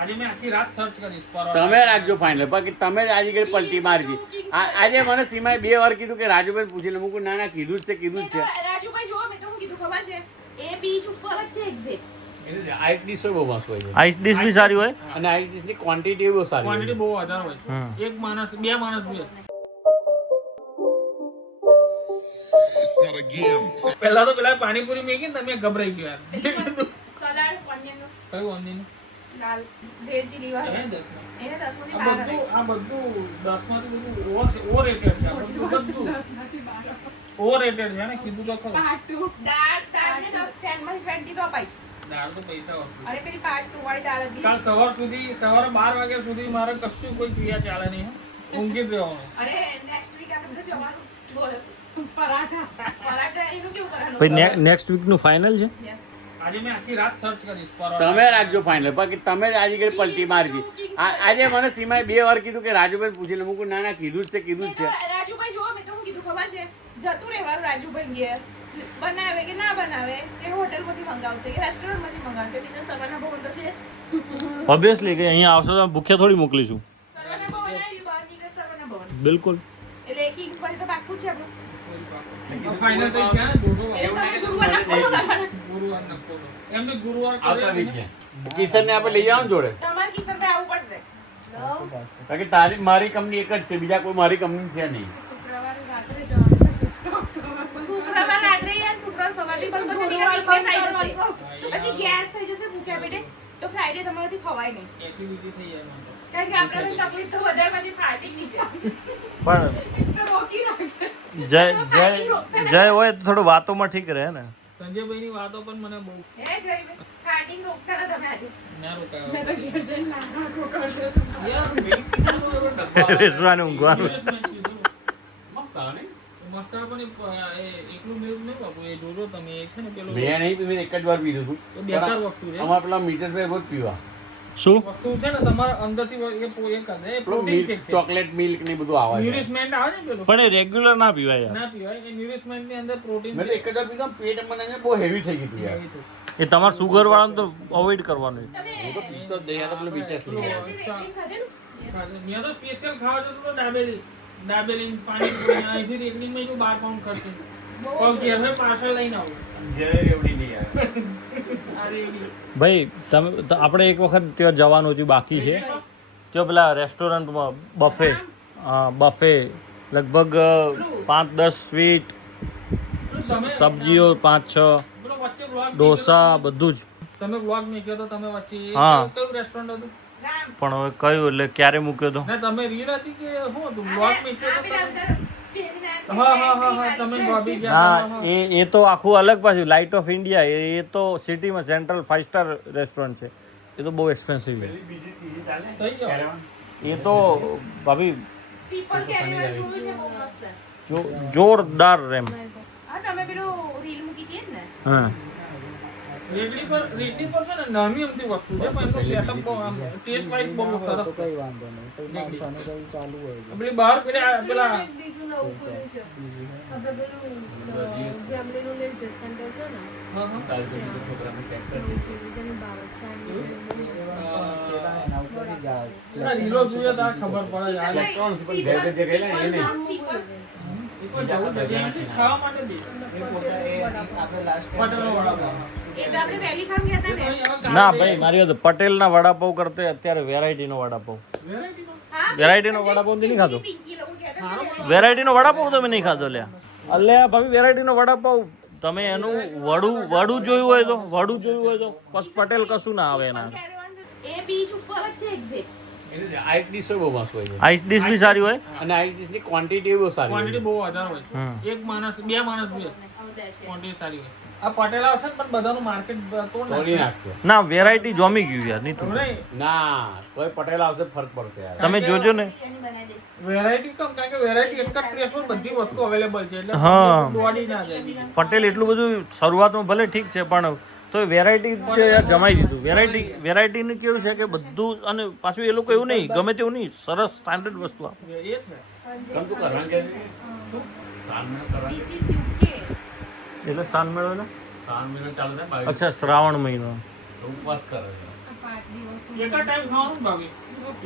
આજે મેં આખી રાત સર્ચ કરીશ તમે રાખજો ફાઇનલ, બાકી તમે જ આજે ઘડી પલટી મારી હતી. આજે મને સીમાએ 2 વાર કીધું કે રાજુભાઈ પૂછી લે. મૂકું ના ના કીધું જ છે, કીધું જ છે. રાજુભાઈ જો મેં તો હું કીધું ખબર છે એ બીચ ઉપર જ છે એક્ઝેક્ટ. આઈસ ડીશ બહુ મસ્ત હોય છે. આઈસ ડીશ બી સારી હોય અને આઈસ ડીશ ની ક્વોન્ટિટી બહુ સારી હોય. ક્વોન્ટિટી બહુ વધારે હોય છે. એક માણસ 2 માણસ જોઈએ. પહેલા તો પેલા પાણીપુરી મેગી ને તમે ગભરાઈ ગયો યાર. સલાડ પનીરનું કયું ઓનલી લાલ રેડ ચીલી વાળું એને 10 એને 10 માંથી આ 12 બધું 10 માંથી બધું ઓવરરેટેડ છે. આ બધું ઓવરરેટેડ છે ને, કીધું તો ખરું. પાર્ટ 2 દાળ ને તો ફેનમાં 20 તો અપાઈ છે. દાળ તો પૈસા વસ્તુ. અરે પેલી પાર્ટ 2 વાળી દાળ હતી. કાલ સવારે 12 વાગ્યા સુધી મારે કશું કોઈ ક્રિયા ચાલે નહીં. ઊંઘી જ રહેવાનું. અરે નેક્સ્ટ વીક આપણે બધું જવાનું બોલ પરાઠા એનું કેવું કરવાનું પછી નેક્સ્ટ વીક નું ફાઇનલ છે. યસ આજે મેં આખી રાત સર્ચ કરીશ તમે રાખજો ફાઇનલ, બાકી તમે જ આજે ઘડી પલટી મારી હતી. આજે મને સીમાએ 2 વાર કીધું કે રાજુભાઈ પૂછી લે. મૂકું ના ના કીધું જ છે, કીધું જ છે. રાજુભાઈ જો મેં તો હું કીધું ખબર છે જતું રહેવાનું રાજુભાઈ ઘેર બનાવે કે ના બનાવે કે હોટલમાંથી મંગાવશે કે રેસ્ટોરન્ટમાંથી મંગાવશે બીજા સવારના ભવન તો છે જ ઓબ્વિયસલી કે અહીંયા આવશો તો ભૂખ્યા થોડી મોકલીશું. સવારના ભવન આવી બહાર નીકળે સવારના ભવન બિલકુલ. એટલે કિંગ્સ વાળી તો પાક્કું જ છે આપણું ફાઇનલ થઈ ગયા. ગુરુવાર નક્કો એમ બી ગુરુવાર આવતા કરે વીક કિશન ને આપણે લઈ જાવ જોડે, તમારે કિશનભાઈ આવવું પડશે બાકી તારી મારી કંપની એક જ છે, બીજા કોઈ મારી કંપની છે નહીં. શુક્રવાર રાત્રે જવાનું શુક્રવાર રાત્રે યાર શુક્રવાર સવારથી બંધ કરશે પછી ગેસ થઈ જશે ભૂખ્યા પેટે તો ફ્રાઈડે તમારાથી ખવાય નહીં એસિડિટી થઈ જાય મને. કારણ કે આપણે તકલીફ તો વધારે પછી ફાટી નીચે પણ તો રોકી રાખે જય હોય તો થોડું વાતોમાં ઠીક રહે ને. સંજયભાઈની વાતો પણ મને બહુ હે જય ફાટિંગ રોકતા હતા તમે આજે ના રોકાયો. મેં તો ઘેર જઈને લાકડા ઠોકરશે યાર મેં કીધું બેસવાનું ઊંઘવાનું. મસ્ત આવે ને? મસ્ત આવે પણ એકલું મેળવું નહીં બાપુ. એ જોજો તમે એ છે ને પેલું મેં નહીં પીધું, એક જ વાર પીધું હતું. તો બેકાર વસ્તુ છે. અમારા પેલા મીટરભાઈ રોજ પીવા શું વસ્તુ છે ને તમારા અંદરથી એ કરે પ્રોટીન શેક છે. ચોકલેટ મિલ્ક ને બધું આવે છે. ન્યુરિશમેન્ટ આવે ને પેલું પણ એ રેગ્યુલર ના પીવાય યાર. ના પીવાય. એ ન્યુરિશમેન્ટ ની અંદર પ્રોટીન મેં તો એક જ વાર પીધું, પેટ મને બહુ હેવી થઈ ગયું હતું યાર. એ તમારે સુગર વાળાને તો અવોઇડ કરવાનું. હું તો પીતો જ નહીં, આ તો પેલું બીટેસ લઈ આવ્યો. મેં તો સ્પેશિયલ ખાવા જતો હતો દાબેલી પાણી અહીંથી રેકડિંગમાં જો 12 પાઉન્ડ ખર્ચે તો ઘેર પાર્સલ લઈને આવું. ઘેરે રેવડી નહીં આવે. અરે એવી. ભાઈ તમે તો આપણે એક વખત ત્યાં જવાનું હજી બાકી છે. ત્યાં પેલા રેસ્ટોરન્ટમાં બફે, હા બફે લગભગ 5-10 સ્વીટ, તમે સબ્જીઓ 5-6, પેલો વચ્ચે vlog ઢોસા બધું જ. તમે બ્લોગ મૂક્યો તો તમે વચ્ચે હા. કયું રેસ્ટોરન્ટ હતું? પણ હવે કયું એટલે ક્યારે મૂક્યો તો? ના તમે રીલ હતી કે શું હતું? બ્લોગ મૂક્યો તો તમે? હા તમે ભાભી ગયા ના એ તો આખું અલગ પાછું લાઇટ ઓફ ઇન્ડિયા. એ તો સિટીમાં સેન્ટ્રલ 5 સ્ટાર રેસ્ટોરન્ટ છે. એ તો બહુ એક્સપેન્સિવ છે. થઈ ગયો. એ તો ભાભી સ્ટીપલ કેરીવાળું જોયું છે બહુ મસ્ત છે. જોરદાર એમ. હા તમે પેલું રીલ મૂકી હતી ને હા રેકડી પર છે ને નાની અમથી વસ્તુ છે પણ એનું સેટઅપ બહુ આમ ટેસ્ટ વાઇઝ બહુ સરસ છે. પેલી બહાર પેલા બીજું નવું ખુલ્યું છે આપણે પેલું ગેમલીનું લેઝર સેન્ટર છે ને હા, હા. તેની બાબત ચાઇનીઝ આ રીલો જોઈએ તો આ ખબર પડે છે. આ ઇલેક્ટ્રોનિક્સ પણ ઘેર ઘેર જે રહેલા ને એ નહીં. કોઈ જવું જ નથી. અહીંથી ખાવા માટે જ પટેલો વડાપાવ. એ તો આપણે વહેલી ખામ ગયા હતા ને ના ભાઈ મારી વાત પટેલના વડાપાવ કરતે અત્યારે વેરાયટીનો વડાપાવ. વેરાયટીનો હા વેરાયટીનો વડાપાવ નહીં ખાધો? પિંકી લોકો કહેતા હતા વેરાયટીનો વડાપાવ તમે નહીં ખાધો લ્યા? અલ્યા ભાભી વેરાયટીનો વડાપાવ તમે એનું વડું જોયું હોય તો બસ પટેલ કશું ના આવે એના. એ બીચ ઉપર જ છે એક્ઝેક્ટ એટલે આઈસ ડીશ બહુ મસ્ત હોય છે. આઈસ ડીશ બી સારી હોય. અને આઈસ ડીશ ની ક્વોન્ટિટી બહુ સારી હોય ક્વોન્ટિટી છે. બહુ વધારે હોય છે. એક માણસ 2 માણસ જોઈએ આવતા છે ક્વોન્ટિટી સારી હોય. આ પટેલા હશે ને પણ બધાનું માર્કેટ તોડ તોડી નાખશે. નાખશે. ના વેરાયટી જોમી ગયું યાર નહીં તું. નહીં, ના કોઈ પટેલ આવશે ફરક પડશે યાર. તમે જોજો ને. એની બનાવી દઈશ વેરાયટી કમ કારણ કે વેરાયટી એક જ પ્લેસમાં બધી વસ્તુ અવેલેબલ છે એટલે હા. દોડી ના જાય બીજું. પટેલ એટલું બધું શરૂઆતમાં ભલે ઠીક છે પણ તો વેરાયટી જમાઈ દીધું. વેરાયટીનું કેવું છે કે બધું અને પાછું એ લોકો એવું નહીં ગમે તેવું નહીં સરસ સ્ટાન્ડર્ડ વસ્તુ આપે. એ છે. કેમ તું કરવાનું કે સાન મહિનો કરવાનું? This is UK. એટલે સાન મેળો ને સાન મહિનો ચાલુ થાય અચ્છા શ્રાવણ મહિનો. તો ઉપવાસ કરે છે. 5 દિવસ એક જ ટાઈમ ખાવાનું ને ભાભી?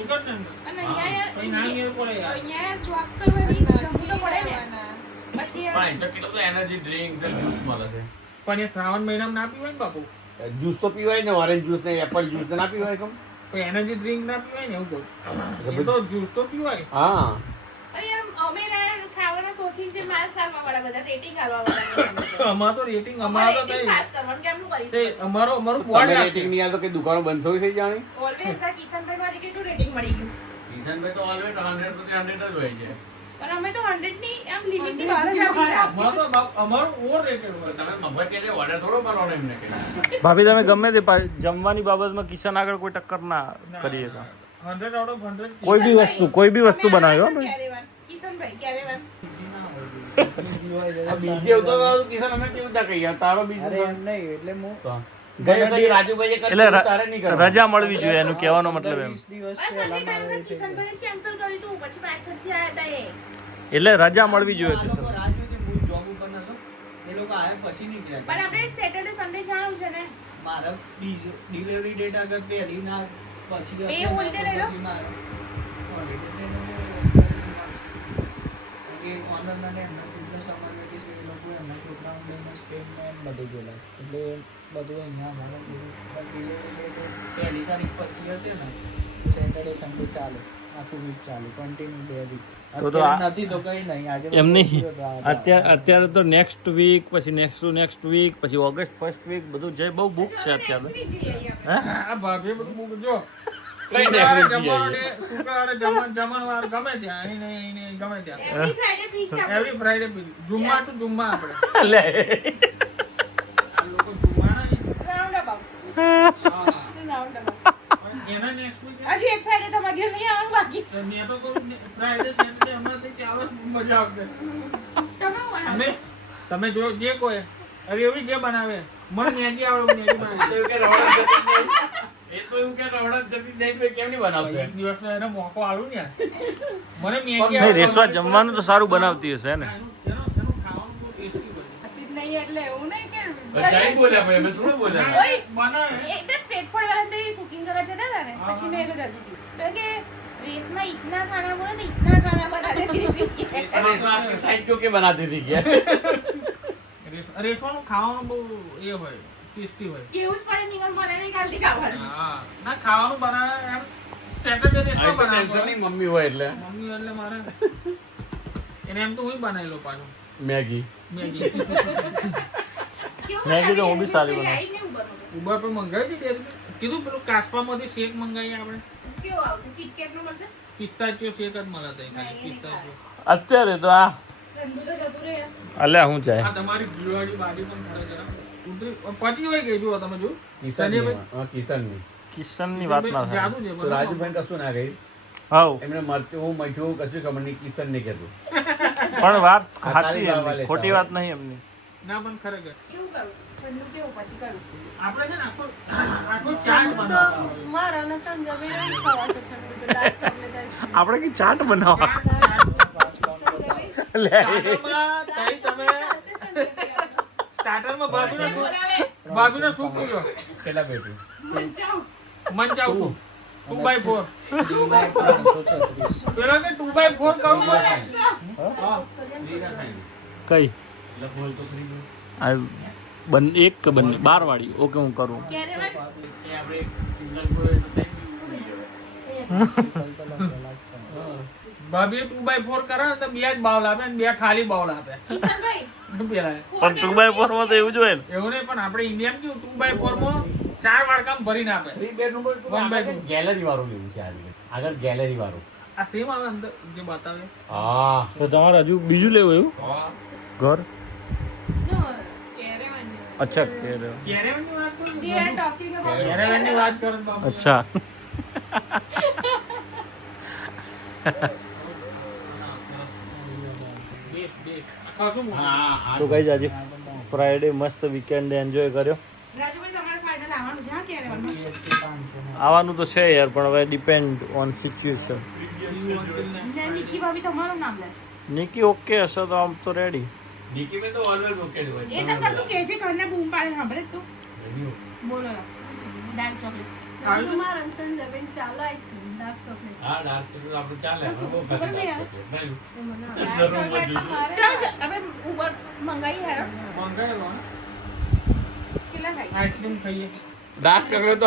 એક જ ટાઈમ ને? અને અહીંયા કઈ ના મેળ પડે યાર. અહીંયા જોબ કરવાની જમવું તો પડે ને. પછી પણ તો કેટલો તો એનર્જી ડ્રિંક જ્યુસ મળે છે. પણ એ શ્રાવણ મહિનામાં ના પીવાય ને બાપુ? જ્યુસ તો પીવાય ને, ઓરેન્જ જ્યુસ ને એપલ જ્યુસ ને ના પીવાય કેમ? કોઈ એનર્જી ડ્રિંક ના પીવાય ને એવું કહું. એ તો જ્યુસ તો પીવાય. હા અહીંયા અમે ખાવાના શોખીન છે, મારા સાલમાં વાળા બધા રેટિંગ આલવા વાળા. અમાર તો રેટિંગ અમારો તો rating નહીં. ખાસ કરવાનું કેમનું તે કરીશું? અમારું બોર્ડ તમે લાગશે. રેટિંગ નહીં આવતો કે દુકાનો બંધ થઈ થઈ જાણી? ઓલવેઝ આ કિશનભાઈ માં કેટલું રેટિંગ મળી ગયું? કિશનભાઈ તો ઓલવેઝ 100 તો 100 જ હોય છે. પણ અમે તો 100 ની આમ લિમિટ ની બહાર જ આપીએ. અમારો તો અમારું ઓવર રેટેડ હોય. તમે મફત કે ઓર્ડર થોડો કરવાનો એમને કે. ભાભી તમે ગમે તે જમવાની બાબતમાં કિશન આગળ કોઈ ટક્કર ના કરીએ તો 100 out of 100. કોઈ બી વસ્તુ બનાવ્યો હો ભાઈ. ક્યારે વાન? કિશનભાઈ ક્યારે વાન? આ બીજે આવતો તો કિશન અમે કેવું તા કહીએ તારો બીજો અરે એમ નહીં એટલે હું તો ગઈ વખતે રાજુભાઈએ એટલે કર્યું તારે નહીં કરવાનું. રજા મળવી જોઈએ એનું કહેવાનો મતલબ એમ. 20 દિવસ બસ પહેલા હજી મારે ટાઈમ કિશનભાઈ જ કેન્સલ કર્યું હતું, પછી પાછળથી આયા હતા એ. એટલે રજા મળવી જોઈએ આ લોકો કિશન. રાહ જોઈ કે હું જોબ ઉપર નતો એ લોકો આયા પછી નીકળ્યા પણ આપણે સેટરડે સન્ડે જવાનું છે ને. મારા ડિલિવરી ડેટ આગળ પહેલી ના પછી બે હશે ને holiday લઈ લો. પછી મારો holiday લઈને એ ઓનર ને એમના પૂરા સમર વેકેશન એ લોકો એમના છોકરાઓને લઈને સ્પેનમાં એમ બધું ગયેલા એટલે બધું અહીંયા અમારા ડિલિવરી ડેટ પહેલી તારીખ પછી હશે ને સેટરડે સન્ડે ચાલે, આખું વીક ચાલે, કન્ટિન્યુ 2 વીક. તો આ- નથી તો કઈ નહીં આજે એમ નહીં અત્યારે તો નેક્સ્ટ વીક પછી નેક્સ્ટ વીક પછી ઓગસ્ટ ફર્સ્ટ વીક બધું જે બહુ બુક છે અત્યારે. Next week જઈએ આપણે. આ ભાભીએ બધું બુક જો. કઈ શુક્રવારે next week જમવાને- શુક્રવારે જમણવાર ગમે ત્યાં એને ગમે ત્યાં. Every Friday fix આપણે. એવરી ફ્રાઈડે પી જુમ્મા ટુ જુમ્મા આપણે. લે. આ લોકો જુમ્મા નહીં. Roundabout. હા. Roundabout. પણ એના next week હજી એક Friday તમારે ઘેર નહીં આવવાનું બાકી. મેં તો કહું ફ્રાઈડે સેટરડે હમણાંથી ચાલો મજા આવશે. તમે તમે જો જે કોઈ અરે એવી જે બનાવે મને મેગી આવડે મેગી બનાવે. એવું કે રવડા જતી જ નહીં. એ તો એવું કે રવડા જતી જ નહીં તો કેમ નહીં બનાવશે? એક દિવસનો એને મોકો આલું ને મને મેગી નહીં આવડે. રેસવા જમવાનું તો સારું બનાવતી હશે ને. એનું ખાવાનું બહુ ટેસ્ટી બને. અતીત નહીં એટલે એવું નહીં કે બધાય બોલ્યા ભાઈ અમે થોડું બોલ્યા. ઓય, બનાવે. એક તો સ્ટેટ ફૂડ વાળા તો કુકિંગ કરવા જતા હતા ને પછી મેં એવું જતી હતી તો કે રેસમાં ઇતના ખાના બોલે તો ઇતના ખાના બના દેતી હતી. અને इसमें आपकी साइड क्यों के बनाती थी क्या? રેસવાનું ખાવાનું બહુ એ હોય ટેસ્ટી હોય. કેવું જ પડે નિગમ મને નહીં ખાલતી ખાવાનું. હા ના ખાવાનું બનાવે એમ સેટરડે રેસમાં આ તો બનાવે. ટેન્શન નહીં મમ્મી હોય એટલે મમ્મી એટલે મારે એને એમ તો હું બનાવી લો પાછું મેગી. મેગી. કેવું મેગી તો હું બી સારી બનાવું. બનાવું. આઈને એવું બનાવું. ઉબર પર મંગાવી દીધી કીધું પેલું કાસ્પામાંથી શેક મંગાવીએ આપણે. કેવું આવશે? કિટકેટનું મળશે? પિસ્તાચિયો શેક જ મળે ત્યાં ખાલી પિસ્તાચિયો. અત્યારે તો આ ઠંડુ તો જતું રહે. અલ્યા હું જાય આ તમારી ભીલવાડી બાજુ પણ ખરેખર ઉતરી પછી હોય ગઈ જુઓ તમે જો કિશનની. હા, કિશનની. કિશનની વાત ના થાય. જાદુ છે તો રાજુભાઈ કશું ના કહી હવ એમને મરચું મઠ્યું કશું ખબર નહીં કિશન ને કહેતું. પણ વાત આ સાચી ખાલી એમની, ખોટી વાત નહીં એમની. ના પણ ખરેખર કેવું કરું? ઠંડુ કેવું પછી કરું? આપણે છે ને આખો ચાટ ઠંડુ બનાવતા તો હોઈએ. મારા અને સંજય બેન જ ખવાશે ઠંડુ તો dark chocolate ice cream. આપણે કઈ ચાટ બનાવવા સંજયભાઈ, લે. સ્ટાર્ટરમાં તઈ તમે ચાલશે સંજયભાઈ. સ્ટાર્ટરમાં બાજુના શું બોલાવે. બાજુના શું પૂછો કેટલા બેઠું? મંચાઉ. મંચાવશું 2x4 ડીવાય 536 પેલા કે 2x4 કરું પડે કઈ આ એક કે બંને 12 વાળી ઓકે હું કરું. ક્યારે વાત? એ આપણે સિંગલ કોઈ તો થઈ ભાભી 2x4 કરે ને તો બે જ બાઉલ આપે ને બે ખાલી બાઉલ આપે કિશનભાઈ, પેલા પણ 2x4 માં તો એવું જોઈએ ને. એવું નહીં પણ આપણે ઇન્ડિયન કેવું 2x4 માં 4 વાડકામ ભરીને આપે. 3 bedroom One by two. Gallery વાળું લેવું છે આગળ ગેલેરી વાળું. આ સેમ આવે અંદર જે બતાવે હા તો તમારે હજુ બીજું લેવું એવું ઘર? નો, ક્યારે વાંધો? અચ્છા કે કેરેવનની વાત કરું We are talking about કેરેવનની વાત કરો તો બાપુ. અચ્છા બેસ બેસ આ કશું મોટું. શું કઈ આજે ફ્રાઈડે મસ્ત વીકેન્ડ એન્જોય કર્યો. રાજુભાઈ તમારે ફાઇનલ આવવાનું છે હા ક્યારે આવવાનું? આવવાનું તો છે યાર પણ હવે ડિપેન્ડ ઓન સિચ્યુએશન. ને નિકી ભાભી તમારું નામ લેશે. નિકી ઓકે હશે તો આમ તો રેડી. ડીકી में तो ऑलवेज ओके है એ તો કશું કહે છે ઘરને બૂમ પાડે સાંભળે જ તું બોલો ડાર્ક ચોકલેટ ખાવી તમારા રંજન જમીન ચાલો આઈસ્ક્રીમ ડાર્ક ચોકલેટ હા ડાર્ક ચોકલેટ આપણું ચાલે આપણે બહુ સુગર ખાધી નહીં dark chocolate. નહીં. એ મને ચાલો આપણે ઉબર મંગાવી હેરો મંગાવેલો કેટલા ખાઈ આઈસ્ક્રીમ ખાઈએ ડાર્ક ચોકલેટ તો